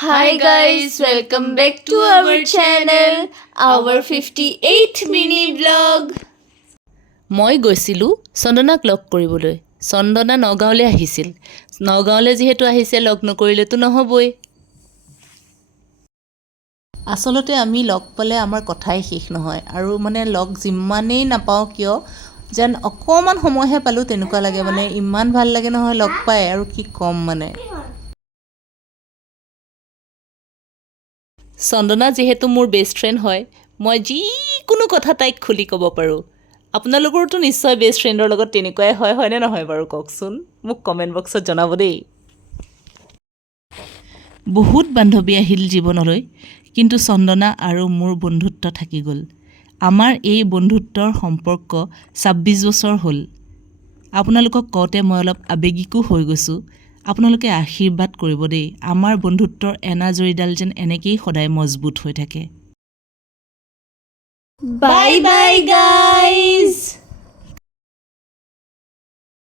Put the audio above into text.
Hi guys, welcome back to our channel, our 58th mini vlog. মই গৈছিলোঁ চন্দনাক লগ কৰিবলৈ। চন্দনা নগাঁৱলৈ আহিছিল। নগাঁৱলৈ যিহেতু আহিছে লগ নকৰিলেতো নহবই। আচলতে আমি লগ পালে আমাৰ কথাই শেষ নহয় আৰু লগ যিমানেই নাপাওঁ কিয় যেন অকণমান সময়হে পালোঁ তেনেকুৱা লাগে ইমান ভাল লাগে নহয় লগ পাই আৰু কি ক'ম চন্দনা যিহেতু মোৰ বেষ্ট ফ্ৰেণ্ড হয় মই যিকোনো কথা তাইক খুলি ক'ব পাৰোঁ। আপোনালোকৰতো নিশ্চয় বেষ্ট ফ্ৰেণ্ডৰ লগত তেনেকুৱাই হয়নে নহয় বাৰু কওকচোন মোক কমেণ্ট বক্সত জনাব দেই। বহুত বান্ধৱী আহিল জীৱনলৈ কিন্তু চন্দনা আৰু মোৰ বন্ধুত্ব থাকি গ'ল। আমাৰ এই বন্ধুত্বৰ সম্পৰ্ক ২৬ বছৰ হ'ল। আপোনালোকক কওঁতে মই অলপ আৱেগিকো হৈ গৈছোঁ। আপোনালোকে আশীৰ্বাদ কৰিব দেই আমাৰ বন্ধুত্বৰ এনাজৰীডাল যেন এনেকেই সদায় মজবুত হৈ থাকে। Bye bye guys.